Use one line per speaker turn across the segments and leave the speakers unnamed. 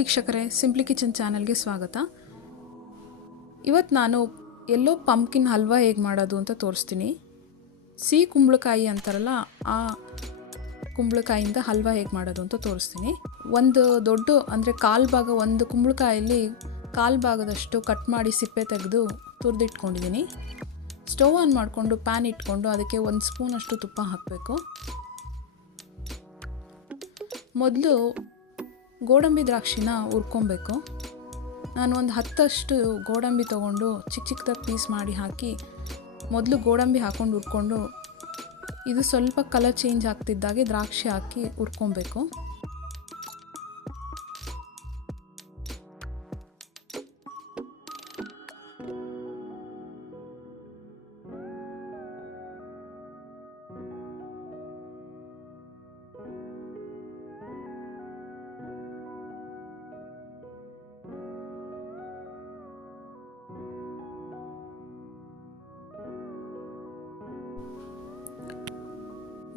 ವೀಕ್ಷಕರೇ simply kitchen ಚಾನಲ್ಗೆ ಸ್ವಾಗತ. ಇವತ್ತು ನಾನು ಎಲ್ಲೋ ಪಂಪ್ಕಿನ್ ಹಲ್ವಾ ಹೇಗೆ ಮಾಡೋದು ಅಂತ ತೋರಿಸ್ತೀನಿ. ಸಿಹಿ ಕುಂಬಳಕಾಯಿ ಅಂತಾರಲ್ಲ, ಆ ಕುಂಬಳಕಾಯಿಂದ ಹಲ್ವಾ ಹೇಗೆ ಮಾಡೋದು ಅಂತ ತೋರಿಸ್ತೀನಿ. ಒಂದು ದೊಡ್ಡ, ಅಂದರೆ ಕಾಲು ಭಾಗ, ಒಂದು ಕುಂಬಳಕಾಯಲ್ಲಿ ಕಾಲು ಭಾಗದಷ್ಟು ಕಟ್ ಮಾಡಿ ಸಿಪ್ಪೆ ತೆಗೆದು ತುರಿದಿಟ್ಕೊಂಡಿದ್ದೀನಿ. ಸ್ಟೋವ್ ಆನ್ ಮಾಡಿಕೊಂಡು ಪ್ಯಾನ್ ಇಟ್ಕೊಂಡು ಅದಕ್ಕೆ ಒಂದು ಸ್ಪೂನಷ್ಟು ತುಪ್ಪ ಹಾಕಬೇಕು. ಮೊದಲು ಗೋಡಂಬಿ ದ್ರಾಕ್ಷಿನ ಹುರ್ಕೊಬೇಕು. ನಾನು ಒಂದು ಹತ್ತಷ್ಟು ಗೋಡಂಬಿ ತೊಗೊಂಡು ಚಿಕ್ಕ ಚಿಕ್ಕದಾಗಿ ಪೀಸ್ ಮಾಡಿ ಹಾಕಿ ಮೊದಲು ಗೋಡಂಬಿ ಹಾಕ್ಕೊಂಡು ಹುರ್ಕೊಂಡು ಇದು ಸ್ವಲ್ಪ ಕಲರ್ ಚೇಂಜ್ ಆಗ್ತಿದ್ದಾಗೆ ದ್ರಾಕ್ಷಿ ಹಾಕಿ ಹುರ್ಕೊಬೇಕು.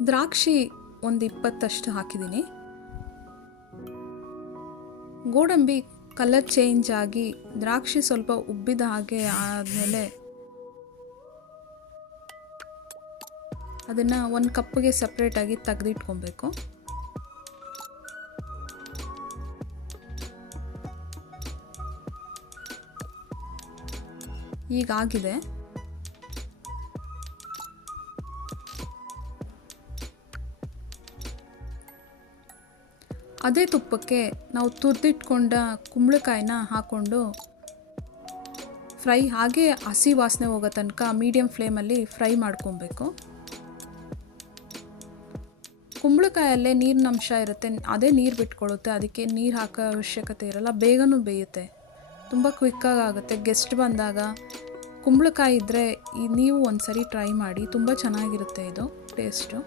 ದ್ರಾಕ್ಷಿ ಒಂದು ಇಪ್ಪತ್ತಷ್ಟು ಹಾಕಿದ್ದೀನಿ. ಗೋಡಂಬಿ ಕಲರ್ ಚೇಂಜ್ ಆಗಿ ದ್ರಾಕ್ಷಿ ಸ್ವಲ್ಪ ಉಬ್ಬಿದ ಹಾಗೆ ಆದಮೇಲೆ ಅದನ್ನು ಒಂದು ಕಪ್ಪಿಗೆ ಸಪ್ರೇಟಾಗಿ ತೆಗೆದಿಟ್ಕೊಬೇಕು. ಈಗಾಗಿದೆ. ಅದೇ ತುಪ್ಪಕ್ಕೆ ನಾವು ತುರಿದಿಟ್ಕೊಂಡ ಕುಂಬಳಕಾಯಿನ ಹಾಕ್ಕೊಂಡು ಫ್ರೈ ಹಾಗೆ ಹಸಿ ವಾಸನೆ ಹೋಗೋ ತನಕ ಮೀಡಿಯಮ್ ಫ್ಲೇಮಲ್ಲಿ ಫ್ರೈ ಮಾಡ್ಕೊಬೇಕು. ಕುಂಬಳಕಾಯಲ್ಲೇ ನೀರಿನ ಅಂಶ ಇರುತ್ತೆ, ಅದೇ ನೀರು ಬಿಟ್ಕೊಳ್ಳುತ್ತೆ ಅದಕ್ಕೆ ನೀರು ಹಾಕೋ ಅವಶ್ಯಕತೆ ಇರಲ್ಲ, ಬೇಗನೂ ಬೇಯುತ್ತೆ. ತುಂಬ ಕ್ವಿಕ್ಕಾಗಿ ಆಗುತ್ತೆ. ಗೆಸ್ಟ್ ಬಂದಾಗ ಕುಂಬಳಕಾಯಿ ಇದ್ದರೆ ನೀವು ಒಂದು ಸರಿ ಟ್ರೈ ಮಾಡಿ, ತುಂಬ ಚೆನ್ನಾಗಿರುತ್ತೆ ಇದು ಟೇಸ್ಟು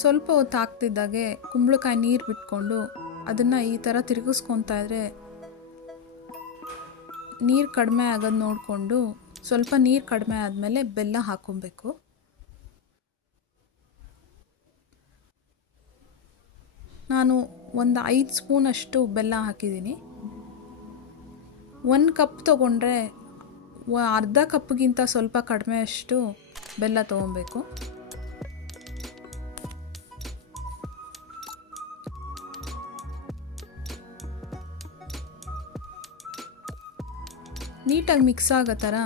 ಸ್ವಲ್ಪ ಹೊತ್ತು ಹಾಕ್ತಿದ್ದಾಗೆ ಕುಂಬಳಕಾಯಿ ನೀರು ಬಿಟ್ಕೊಂಡು ಅದನ್ನು ಈ ಥರ ತಿರುಗಿಸ್ಕೊತಾ ಇದ್ರೆ ನೀರು ಕಡಿಮೆ ಆಗೋದು ನೋಡಿಕೊಂಡು ಸ್ವಲ್ಪ ನೀರು ಕಡಿಮೆ ಆದಮೇಲೆ ಬೆಲ್ಲ ಹಾಕ್ಕೊಬೇಕು ನಾನು ಒಂದು ಐದು ಸ್ಪೂನಷ್ಟು ಬೆಲ್ಲ ಹಾಕಿದ್ದೀನಿ. ಒಂದು ಕಪ್ ತೊಗೊಂಡ್ರೆ ಅರ್ಧ ಕಪ್ಗಿಂತ ಸ್ವಲ್ಪ ಕಡಿಮೆ ಅಷ್ಟು ಬೆಲ್ಲ ತೊಗೊಬೇಕು. ನೀಟಾಗಿ ಮಿಕ್ಸ್ ಆಗೋ ಥರ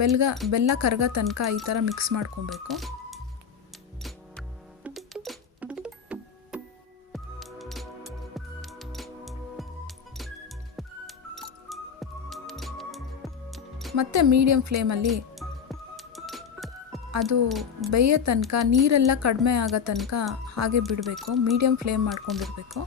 ಬೆಲ್ಗ, ಬೆಲ್ಲ ಕರಗೋ ತನಕ ಈ ಥರ ಮಿಕ್ಸ್ ಮಾಡ್ಕೊಬೇಕು. ಮತ್ತು ಮೀಡಿಯಮ್ ಫ್ಲೇಮಲ್ಲಿ ಅದು ಬೇಯೋ ತನಕ, ನೀರೆಲ್ಲ ಕಡಿಮೆ ಆಗೋ ತನಕ ಹಾಗೆ ಬಿಡಬೇಕು. ಮೀಡಿಯಮ್ ಫ್ಲೇಮ್ ಮಾಡ್ಕೊಂಡಿರ್ಬೇಕು.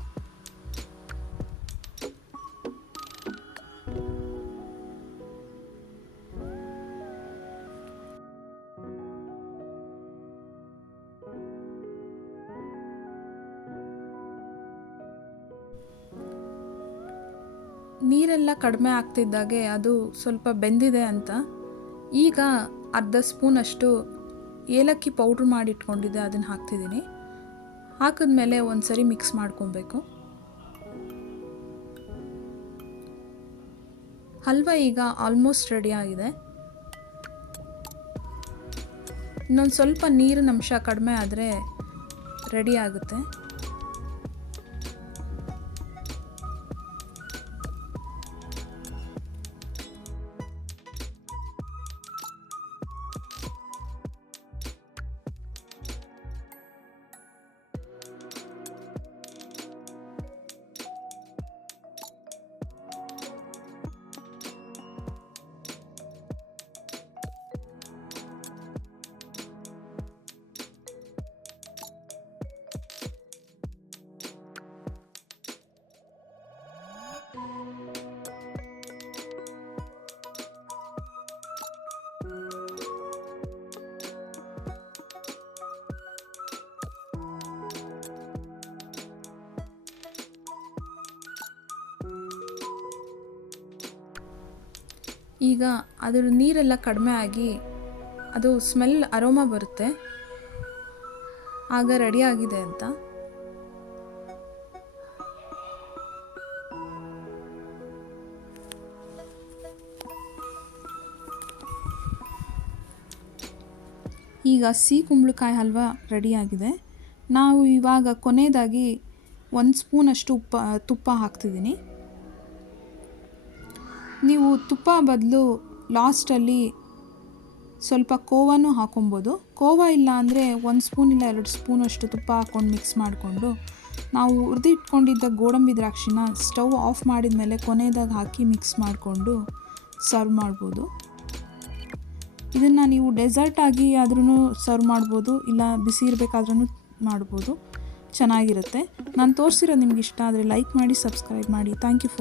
ನೀರೆಲ್ಲ ಕಡಿಮೆ ಆಗ್ತಿದ್ದಾಗೆ ಅದು ಸ್ವಲ್ಪ ಬೆಂದಿದೆ ಅಂತ. ಈಗ ಅರ್ಧ ಸ್ಪೂನಷ್ಟು ಏಲಕ್ಕಿ ಪೌಡ್ರ್ ಮಾಡಿಟ್ಕೊಂಡಿದ್ದೆ, ಅದನ್ನು ಹಾಕ್ತಿದ್ದೀನಿ. ಹಾಕಿದ್ಮೇಲೆ ಒಂದು ಸರಿ ಮಿಕ್ಸ್ ಮಾಡ್ಕೊಬೇಕು. ಹಲ್ವಾ ಈಗ ಆಲ್ಮೋಸ್ಟ್ ರೆಡಿ ಆಗಿದೆ. ಇನ್ನೊಂದು ಸ್ವಲ್ಪ ನೀರಿನ ಅಂಶ ಕಡಿಮೆ ಆದರೆ ರೆಡಿ ಆಗುತ್ತೆ. ಈಗ ಅದರ ನೀರೆಲ್ಲ ಕಡಿಮೆ ಆಗಿ ಅದು ಸ್ಮೆಲ್ ಅರೋಮ ಬರುತ್ತೆ. ಆಗ ರೆಡಿ ಆಗಿದೆ ಅಂತ. ಈಗ ಸಿಹಿ ಕುಂಬಳಕಾಯಿ ಹಲ್ವ ರೆಡಿಯಾಗಿದೆ ನಾವು ಇವಾಗ ಕೊನೆಯದಾಗಿ ಒಂದು ಸ್ಪೂನಷ್ಟು ಉಪ್ಪ, ತುಪ್ಪ ಹಾಕ್ತಿದ್ದೀನಿ. ನೀವು ತುಪ್ಪ ಬದಲು ಲಾಸ್ಟಲ್ಲಿ ಸ್ವಲ್ಪ ಕೋವಾನು ಹಾಕೊಬೋದು. ಕೋವಾ ಇಲ್ಲ ಅಂದರೆ ಒಂದು ಸ್ಪೂನ್ ಇಲ್ಲ ಎರಡು ಸ್ಪೂನಷ್ಟು ತುಪ್ಪ ಹಾಕ್ಕೊಂಡು ಮಿಕ್ಸ್ ಮಾಡಿಕೊಂಡು ನಾವು ಹುರಿದಿಟ್ಕೊಂಡಿದ್ದ ಗೋಡಂಬಿ ದ್ರಾಕ್ಷಿನ ಸ್ಟವ್ ಆಫ್ ಮಾಡಿದ ಮೇಲೆ ಕೊನೆಯದಾಗ ಹಾಕಿ ಮಿಕ್ಸ್ ಮಾಡಿಕೊಂಡು ಸರ್ವ್ ಮಾಡ್ಬೋದು. ಇದನ್ನು ನೀವು ಡೆಸರ್ಟ್ ಆಗಿ ಆದ್ರೂ ಸರ್ವ್ ಮಾಡ್ಬೋದು, ಇಲ್ಲ ಬಿಸಿ ಇರಬೇಕಾದ್ರೂ ಮಾಡ್ಬೋದು. ಚೆನ್ನಾಗಿರುತ್ತೆ. ನಾನು ತೋರಿಸಿರೋ ನಿಮ್ಗೆ ಇಷ್ಟ ಆದರೆ ಲೈಕ್ ಮಾಡಿ ಸಬ್ಸ್ಕ್ರೈಬ್ ಮಾಡಿ. Thank you for